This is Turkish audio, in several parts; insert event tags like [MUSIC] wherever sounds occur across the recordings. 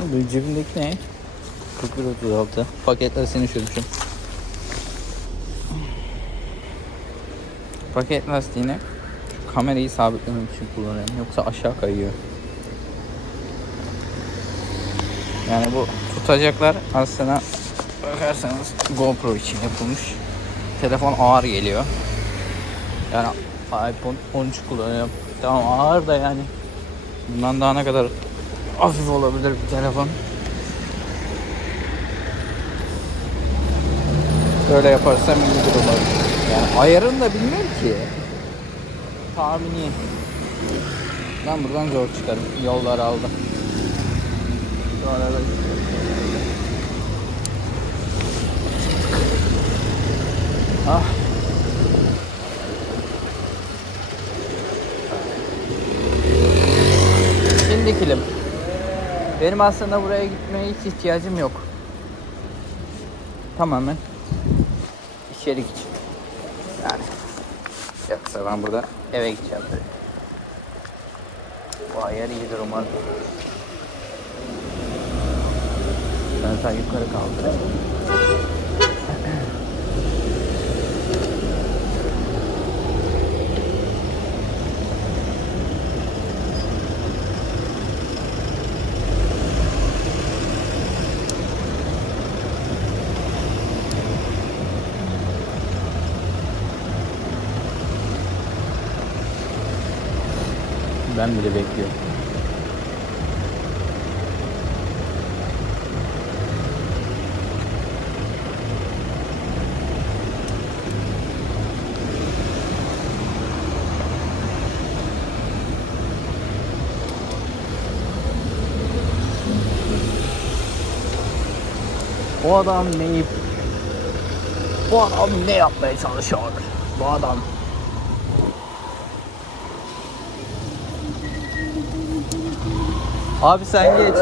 Bu cebimdeki ne? 4136. Paketler seni düşürmüşüm. Paket lastiğini şu kamerayı sabitlemek için kullanıyorum. Yoksa aşağı kayıyor. Yani bu tutacaklar aslında bakarsanız GoPro için yapılmış. Telefon ağır geliyor. Yani iPhone 13 kullanıyorum. Tamam ağır da yani. Bundan daha ne kadar hafif olabilir bir telefon. Böyle yaparsam iyi bir olur. Yani ayarını da bilmiyorum ki. Tahmini. Ben buradan zor çıkarım. Yollar. Sonra da Ah. Şimdi kilim. Benim aslında buraya gitmeye hiç ihtiyacım yok. Tamamen içerik için. Yani yoksa ben burada eve gideceğim direkt. Bu ayar iyidir umarım. Ben sen yukarı kaldırayım. Bile bekliyorum. Bu adam neyi bu adam ne yapmaya çalışıyor? Bu adam Abi sen geç.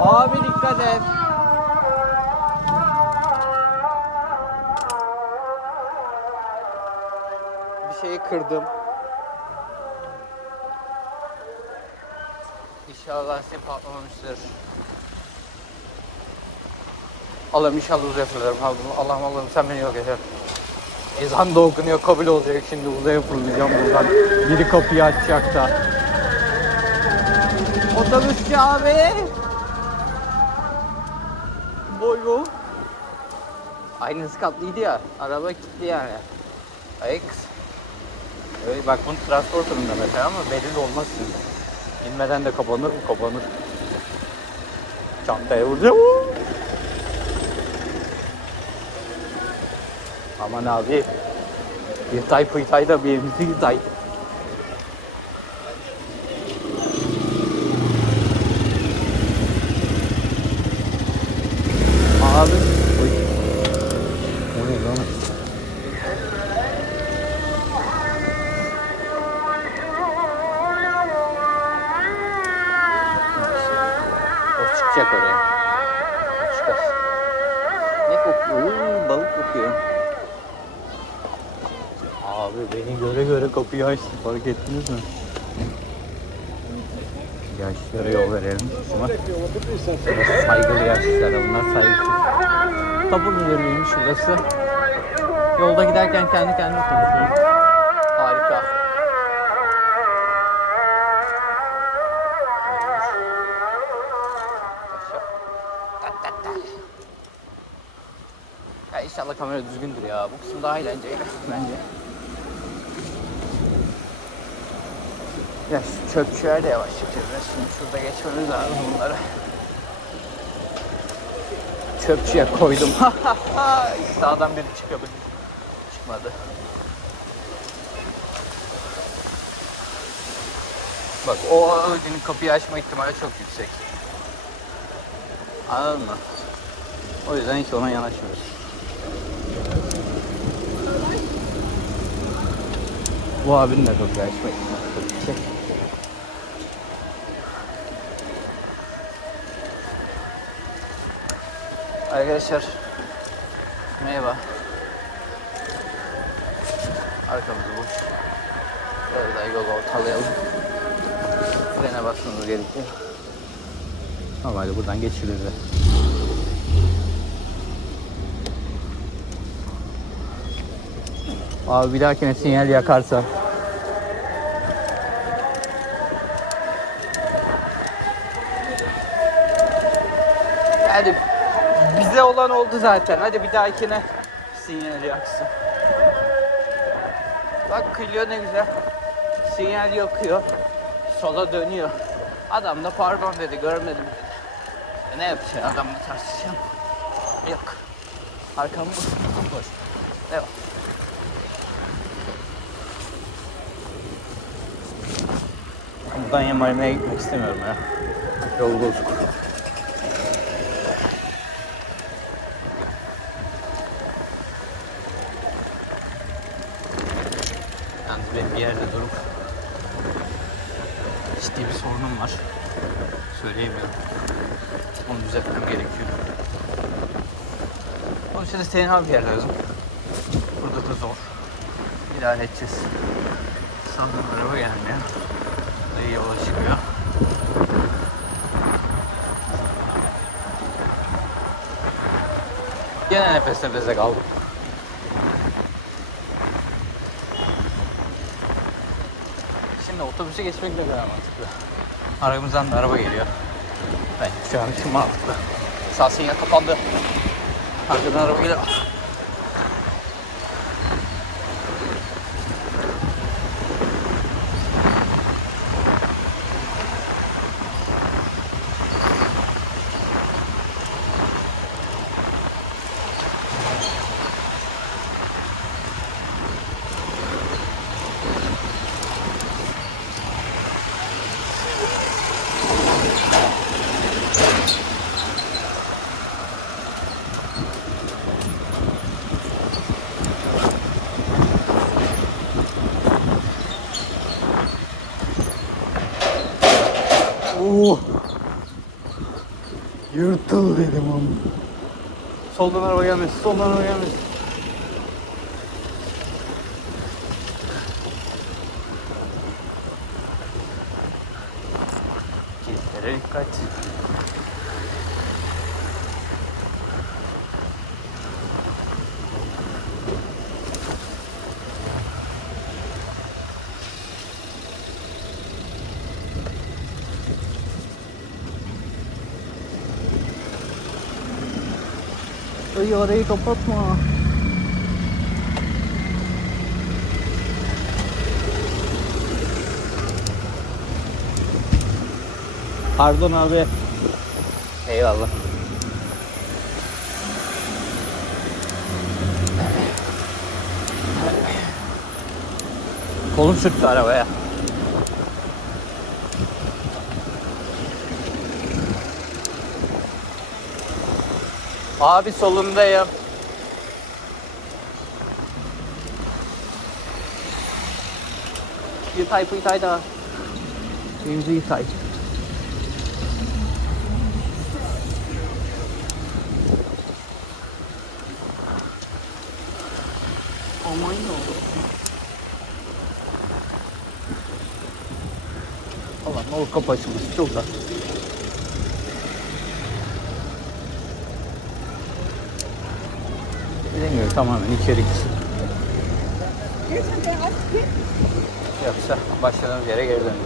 Abi dikkat et. Bir şeyi kırdım. İnşallah lastik patlamamıştır. Allah'ım inşallah uzaya fırlarım. Allah'ım Allah'ım sen beni yok et. Ezan da okunuyor kabul olacak şimdi uzaya fırlayacağım buradan. Biri kapıyı açacak da. Otobüsçü abi. Volvo. Aynısı katlıydı ya. Araba kilitli yani. Kız. Evet, bak bunu transporterında mesela ama belli olmaz şimdi. İnmeden de kapanır? Kapanır. Çantaya vuracağım. Aman abi. Bir tay pıytay da bir tay. Fark ettiniz mi? Yaşlara yol verelim ama saygılı yaşlılar bunlar saygısız. Tapu müdürlüğüymüş burası. Yolda giderken kendi kendime konuşuyorum. Harika. Ya inşallah kamera düzgündür ya. Bu kısım daha eğlenceli bence. Ya şu çöpçüler de yavaş çekeceğiz. Şimdi şurada geçmemiz lazım bunları. Çöpçüye koydum. [LAUGHS] Sağdan biri çıkabilir. Çıkmadı. Bak o Audi'nin kapıyı açma ihtimali çok yüksek. Anladın mı? O yüzden hiç ona yanaşmıyoruz. Bu abinin de kapıyı açma ihtimali Arkadaşlar merhaba. Arkamız boş. Biraz daha yolu ortalayalım. Frene basmamız gerekiyor. Normalde buradan geçilirdi. Abi bir dahakine sinyal yakarsa. Bize olan oldu zaten. Hadi bir dahakine sinyal yaksın. Bak Clio ne güzel. Sinyal yakıyor. Sola dönüyor. Adam da pardon dedi görmedim dedi. E ne yapacaksın adamla tartışacağım. Yok. Arkamı boş. Devam. Buradan Yamarima'ya gitmek istemiyorum ya. Yol bozuk. Yalnız benim bir yerde durup ciddi bir sorunum var. Söyleyemiyorum. Onu düzeltmem gerekiyor. De bir yer lazım. Burada da zor. İdare edeceğiz. Sandım araba gelmiyor. İyi yola çıkıyor. Gene nefes nefese kaldım. Şimdi otobüse geçmek ne kadar mantıklı. Arkamızdan da araba geliyor. Bence şu an için mantıklı. Sağ sinyal kapandı. Arkadan araba geliyor. Oo. Yırtıl dedim ama. Soldan araba gelmesin, soldan araba gelmesin. Kilitlere dikkat. Ay orayı kapatma. Pardon abi. Eyvallah. Kolum sürttü arabaya. Abi solundayım. Phía tay, phía tay ta. Phía gì tay. Aman yolda. Allah ne olur kapı açılması çok da. Tamamen içeri gitsin. Yoksa başladığımız yere geri dönüyoruz.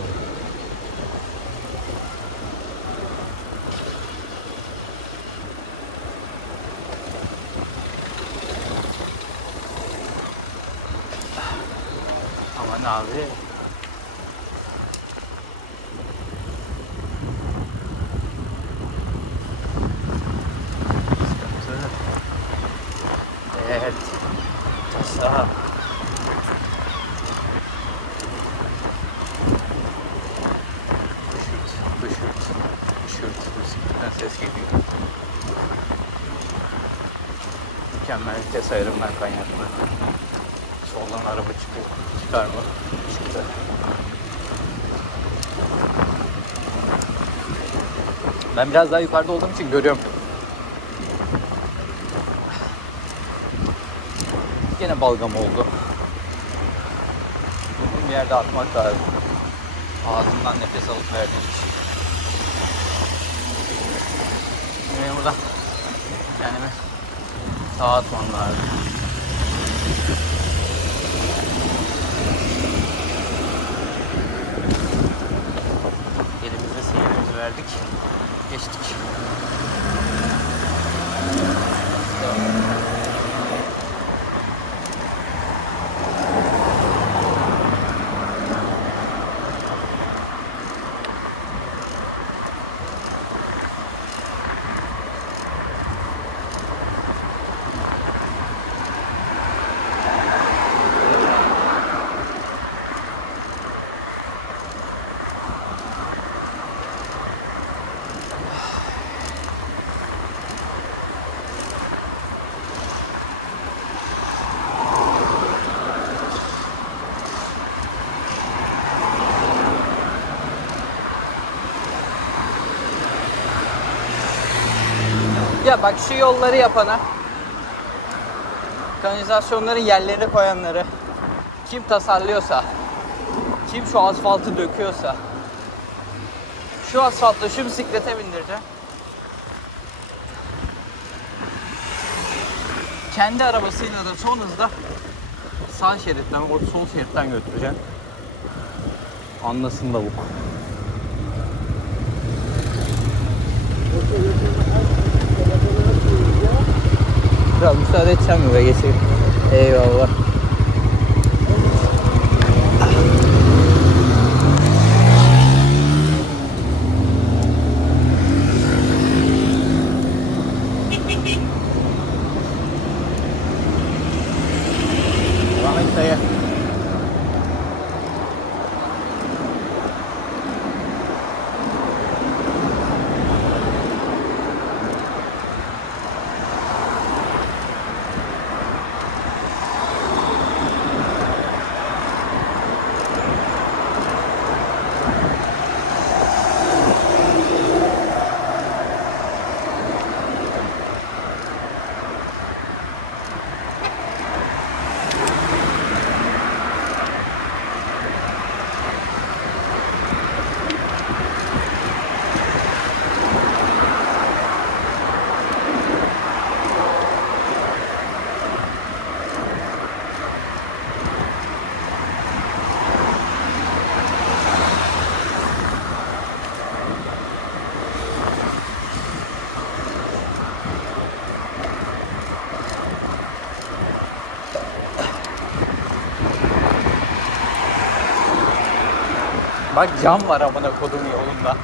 Aman abi. yani vites ayrımından kaynaklı. Soldan araba çıkıyor. Çıkar mı? Çıktı. Ben biraz daha yukarıda olduğum için görüyorum. Yine balgam oldu. Bunun bir yerde atmak lazım. Ağzımdan nefes alıp verdiğim için. Benim buradan sağa atmam lazım. Elimize sinyalimizi verdik. Geçtik. Ya bak şu yolları yapana, kanalizasyonların yerlerine koyanları kim tasarlıyorsa, kim şu asfaltı döküyorsa, şu asfaltı şu bisiklete bindireceğim. Kendi arabasıyla da son hızda sağ şeritten, o sol şeritten götüreceğim. Anlasın lavuk. Kral müsaade edeceğim mi be geçeyim? Eyvallah. Devam et dayı. Bak cam var amına kodum yolunda.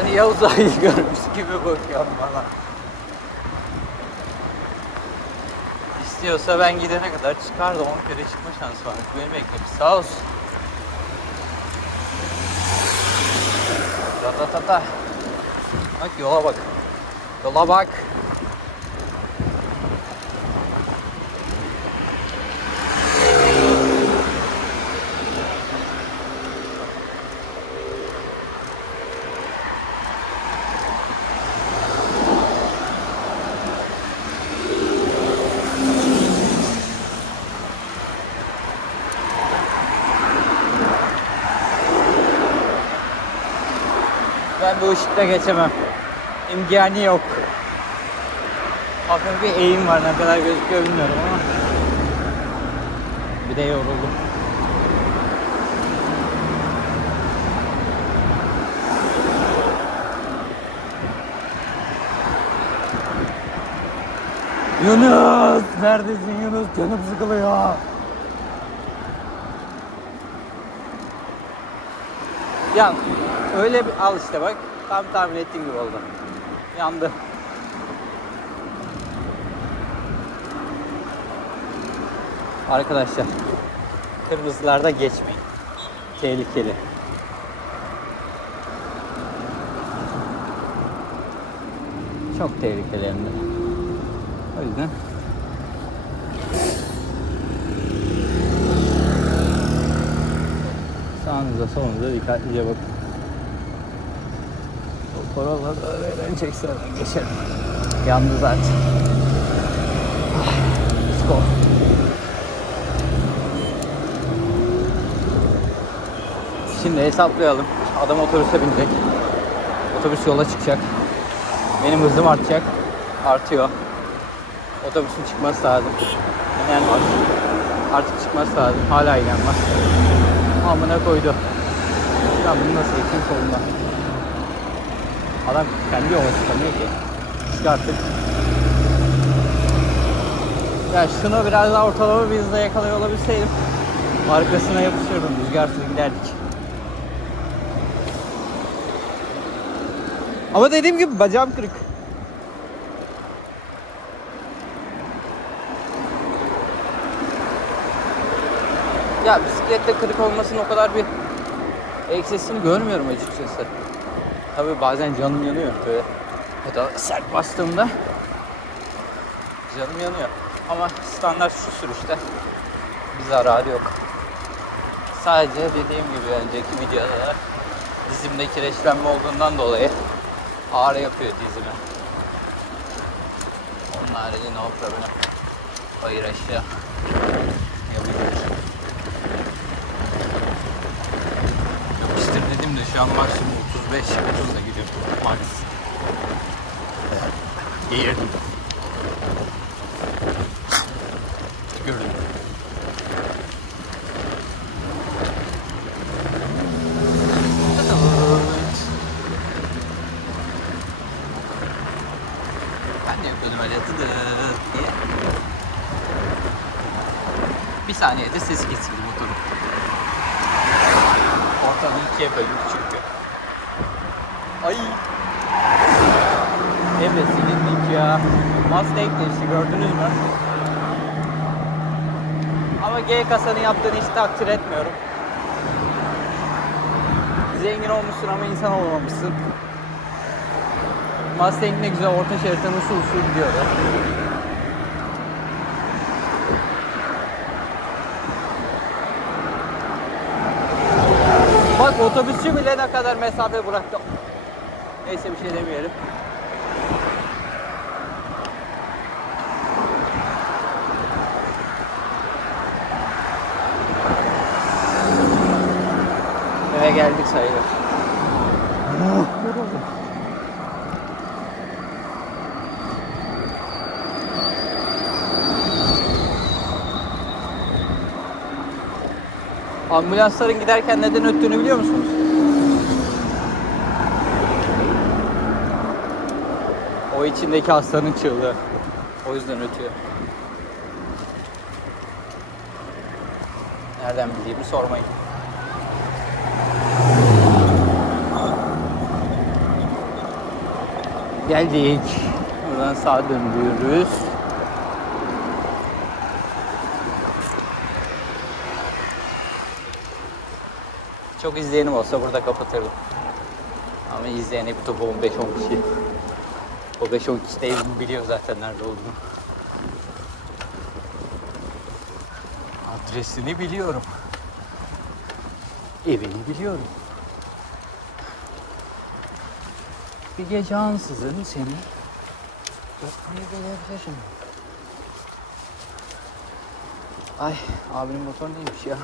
Abla niye uzaylı görmüş gibi bakıyorsun bana. İstiyorsa ben gidene kadar çıkar da 10 kere çıkma şansı var. Beni beklemiş sağ olsun. Ratatata. Bak yola bak. Yola bak. Ben bu ışıkta geçemem. İmkanı yok. Hafif bir eğim var. Ne kadar gözüküyor bilmiyorum ama. Bir de yoruldum. Yunus! Neredesin Yunus? Canım sıkılıyor. Ya öyle bir al işte bak. Tam tahmin ettiğim gibi oldu. Yandı. Arkadaşlar kırmızılarda geçmeyin. Tehlikeli. Çok tehlikeli hem de. O yüzden sağınıza solunuza dikkatlice bakın. O Corolla da öyle çekse geçelim. Yandı zaten. Ah, Let's go. Şimdi hesaplayalım. Adam otobüse binecek. Otobüs yola çıkacak. Benim hızım artacak. Artıyor. Otobüsün çıkması lazım. İnen var. Artık çıkması lazım. Hala inen var. Amına koydu. Ya bunu nasıl ekim solunda? Adam kendi yola çıkamıyor ki. Çık artık. Ya şunu biraz daha ortalama bir hızla yakalıyor olabilseydim arkasına yapışırdım. Rüzgarsız giderdik. Ama dediğim gibi bacağım kırık. Ya bisiklette kırık olmasının o kadar bir eksisini görmüyorum açıkçası. Tabii bazen canım yanıyor böyle pedala sert bastığımda canım yanıyor. Ama standart şu sürüşte bir zararı yok. Sadece dediğim gibi önceki videoda dizimde kireçlenme olduğundan dolayı ağrı yapıyor dizime. Onun harici no problem. Hayır aşağı. Yapacağız. Yapıştır dedim de şu an maksimum 35 30'da gidiyorum. Max. Yeğirdim. Gördüm. Ben de yapıyordum öyle tıdı diye. Bir saniyede ses kesildi motorun. Ortadan ikiye bölündü çünkü. Ay. Emre silindik ya. Mustang de işte gördünüz mü? Ama G kasanın yaptığını hiç takdir etmiyorum. Zengin olmuşsun ama insan olmamışsın. Mustang ne güzel orta şeritten usul usul gidiyordu. Bak otobüsçü bile ne kadar mesafe bıraktı. Neyse bir şey demeyelim. Sayılır. Ambulansların giderken neden öttüğünü biliyor musunuz? O içindeki hastanın çığlığı. O yüzden ötüyor. Nereden bildiğimi sormayın. Geldik. Buradan sağa döndürüyoruz. Çok izleyenim olsa burada kapatırdım. Ama izleyen hep topu 15-10 kişi. O 5-10 kişi de biliyor zaten nerede olduğunu. Adresini biliyorum. Evini biliyorum. Bir gece ansızın seni öpmeye gelebilirim. Ay abinin motor neymiş ya?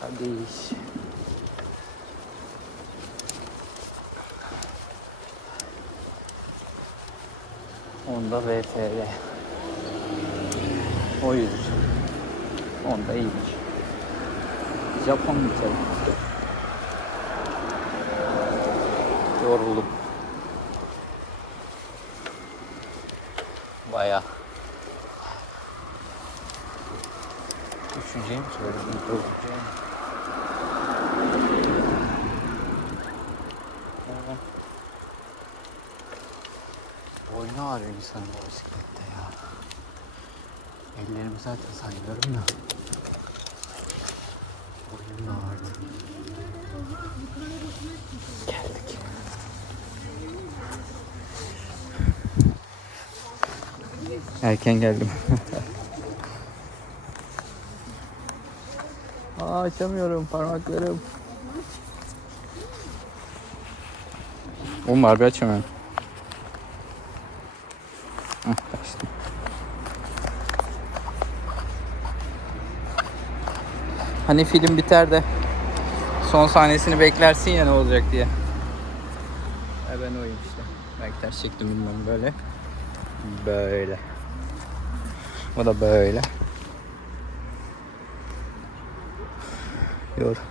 Kardeş. Onda VTR. O yüzden. Onda iyiymiş. Japon güzel. Yoruldum. Baya. Üşüyeceğim söyledim. Korkacağım. Tamam. Boynu ağrıyor insanın bisiklette ya. Ellerimi zaten saymıyorum da. Boynum da ağrıdı. Geldik. Erken geldim. [LAUGHS] Aa, açamıyorum parmaklarım. Oğlum harbi açamıyorum. Hah. Hani film biter de son sahnesini beklersin ya ne olacak diye. E ben oyum işte. Belki ters çektim bilmem böyle. Böyle. O da böyle. Yor.